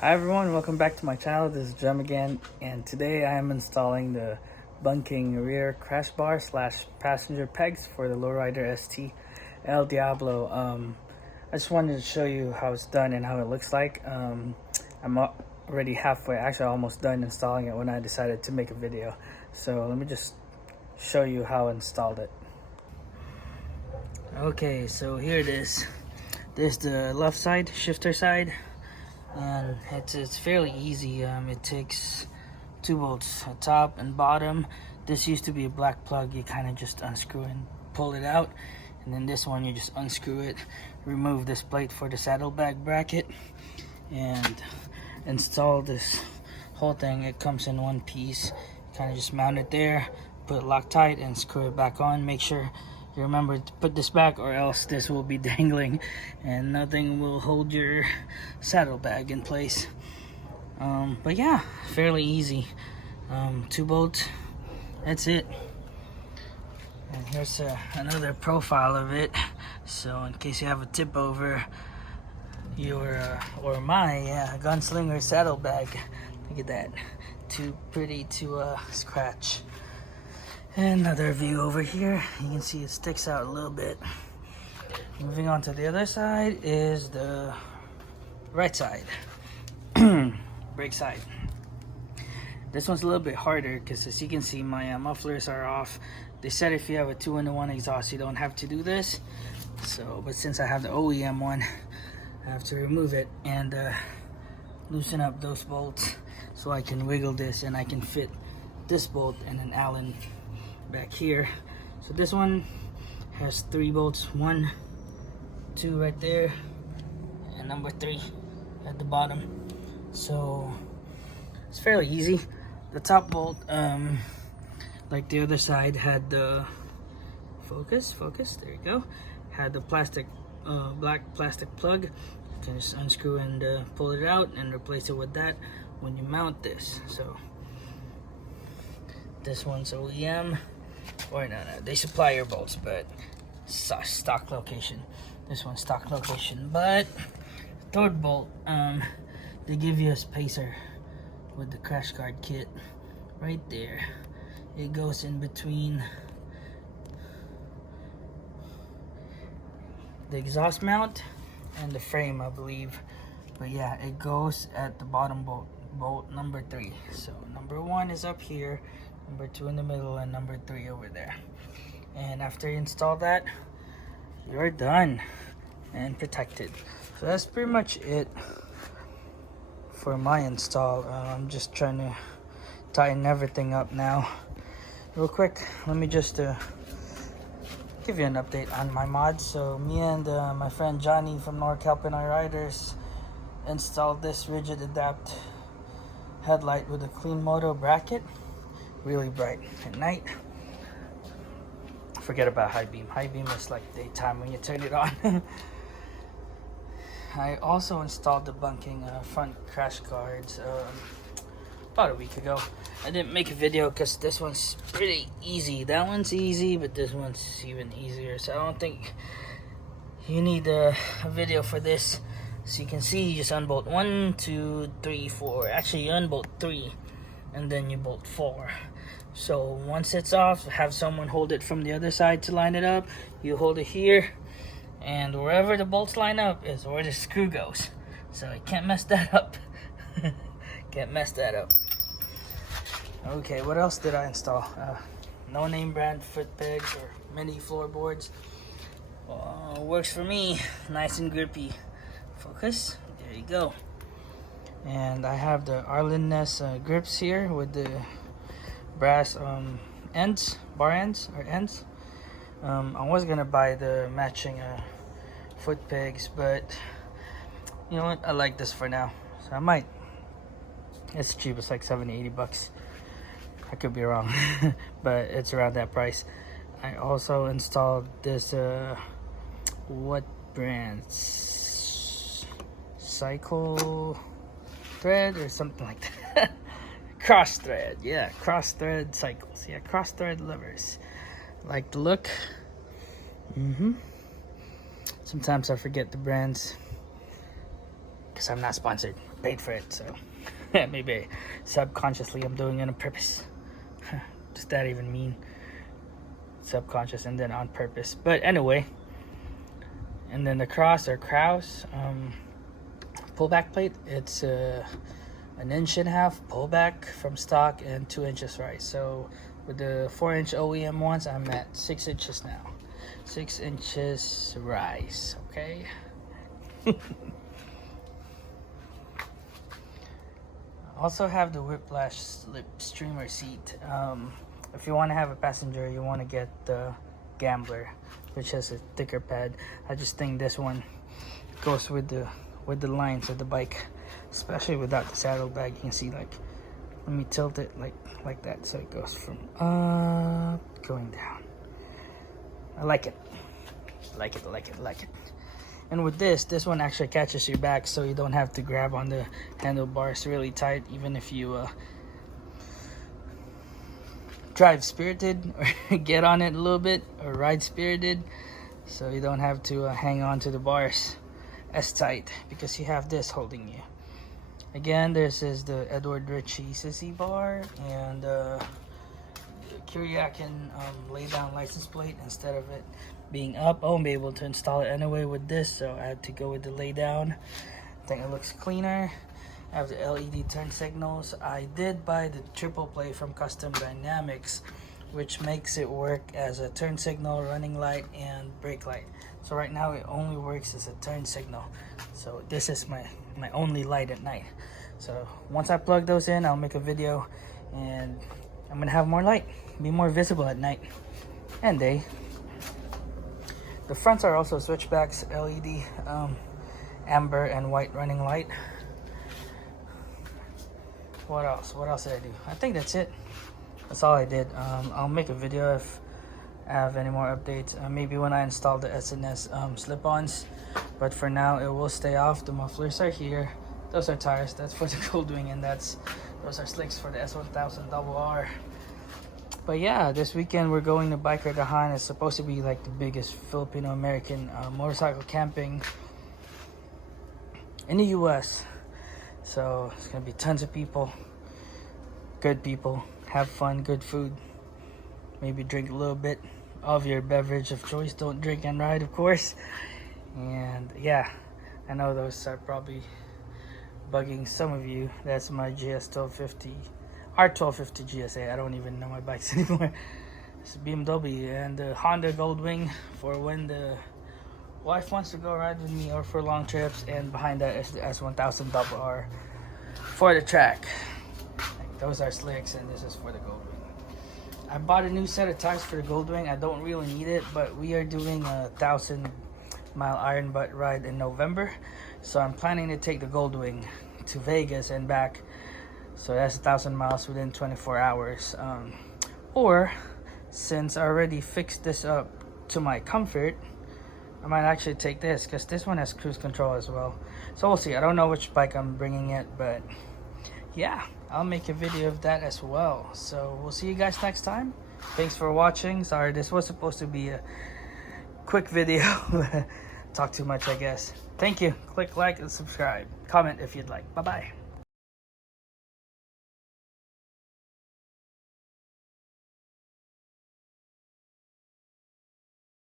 Hi everyone, welcome back to my channel. This is Jem again, and today I am installing the Bungking Rear crash bar slash passenger pegs for the Lowrider ST EL Diablo. I just wanted to show you how it's done and how it looks like. I'm already halfway, actually almost done installing it when I decided to make a video. So let me just show you how I installed it. Okay, so here it is. There's the left side, shifter side. And it's fairly easy. It takes 2 bolts, a top and bottom. This used to be a black plug. You kind of just unscrew and pull it out, and then this one you just unscrew it, remove this plate for the saddlebag bracket, and install this whole thing. It comes in one piece. Kind of just mount it there, put it Loctite, and screw it back on. Make sure you remember to put this back, or else this will be dangling and nothing will hold your saddlebag in place. But yeah, fairly easy. 2 bolts, that's it. And here's another profile of it, so in case you have a tip over your or my gunslinger saddlebag. Look at that, too pretty to scratch. Another view over here, you can see it sticks out a little bit. Moving on to the other side is the right side, brake side. This one's a little bit harder because, as you can see, my mufflers are off. They said if you have a 2-in-1 exhaust you don't have to do this, so but since I have the OEM one, I have to remove it and loosen up those bolts so I can wiggle this and I can fit this bolt and an Allen back here. So this one has 3 bolts, 1, 2 right there, and number 3 at the bottom. So it's fairly easy. The top bolt, like the other side, had the focus, there you go, had the plastic black plastic plug. You can just unscrew and pull it out and replace it with that when you mount this. So this one's OEM, or no, they supply your bolts, but stock location. This one's stock location, but third bolt, they give you a spacer with the crash guard kit right there. It goes in between the exhaust mount and the frame, I believe. But yeah, it goes at the bottom bolt number 3. So number 1 is up here, number 2 in the middle, and number 3 over there. And after you install that, you're done and protected. So that's pretty much it for my install. I'm just trying to tighten everything up now. Real quick, let me just give you an update on my mods. So me and my friend Johnny from NorCal Riders installed this rigid adapt headlight with a clean moto bracket. Really bright at night. Forget about high beam. High beam is like daytime when you turn it on. I also installed the bunking front crash guards about a week ago. I didn't make a video because this one's pretty easy. That one's easy, but this one's even easier. So I don't think you need a video for this. So you can see, you just unbolt 1, 2, 3, 4. Actually, you unbolt 3 and then you bolt 4. So once it's off, have someone hold it from the other side to line it up. You hold it here, and wherever the bolts line up is where the screw goes. So I can't mess that up. Can't mess that up. Okay, what else did I install? No name brand foot pegs or mini floorboards. Works for me. Nice and grippy. Focus. There you go. And I have the Arlen Ness grips here with the brass ends, bar ends or ends. I was gonna buy the matching foot pegs, but you know what, I like this for now, so I might. It's cheap, it's like 70-80 bucks. I could be wrong, but it's around that price. I also installed this what brand, cycle thread or something like that. Cross thread, yeah, cross thread cycles, yeah, cross thread levers. Like the look. Sometimes I forget the brands. because I'm not sponsored, paid for it. So maybe subconsciously I'm doing it on purpose. Does that even mean subconscious and then on purpose? But anyway, and then the cross or crows pullback plate, it's an 1.5 inch pullback from stock and 2 inches rise. So with the 4-inch OEM ones, I'm at 6 inches now. 6 inches rise, okay? Also have the whiplash slip streamer seat. If you want to have a passenger, you want to get the Gambler, which has a thicker pad. I just think this one goes with the lines of the bike, especially without the saddlebag. You can see, like, let me tilt it like that, so it goes from up going down. I like it. Like it. And with this one actually catches your back, so you don't have to grab on the handlebars really tight, even if you drive spirited or get on it a little bit or ride spirited. So you don't have to hang on to the bars as tight, because you have this holding you. Again, this is the Edward Ritchie Sissy bar, and Kiriakin lay down license plate. Instead of it being up, I won't be able to install it anyway with this, so I had to go with the lay down. I think it looks cleaner. I have the LED turn signals. I did buy the triple play from Custom Dynamics, which makes it work as a turn signal, running light, and brake light. So right now it only works as a turn signal. So this is my only light at night. So once I plug those in, I'll make a video, and I'm gonna have more light, be more visible at night and day. The fronts are also switchbacks, LED, amber and white running light. What else did I do? I think that's it. That's all I did. I'll make a video if I have any more updates, maybe when I install the SNS slip-ons, but for now it will stay off. The mufflers are here. Those are tires, that's for the Goldwing, and those are slicks for the S1000 RR. But yeah, this weekend we're going to Bike Ride Dahan. It's supposed to be like the biggest Filipino-American motorcycle camping in the US. So it's gonna be tons of people, good people, have fun, good food, maybe drink a little bit of your beverage of choice. Don't drink and ride, of course. And yeah, I know those are probably bugging some of you. That's my GS1250 R1250 GSA. I don't even know my bikes anymore. It's a BMW and the Honda Goldwing for when the wife wants to go ride with me or for long trips, and behind that is the S1000 RR for the track. Those are slicks, and this is for the Goldwing. I bought a new set of tires for the Goldwing. I don't really need it, but we are doing a 1,000-mile iron butt ride in November, so I'm planning to take the Goldwing to Vegas and back. So that's 1,000 miles within 24 hours. Or since I already fixed this up to my comfort, I might actually take this, because this one has cruise control as well. So we'll see. I don't know which bike I'm bringing it, but yeah, I'll make a video of that as well. So we'll see you guys next time. Thanks for watching. Sorry, this was supposed to be a quick video. Talk too much, I guess. Thank you. Click like and subscribe. Comment if you'd like. Bye-bye.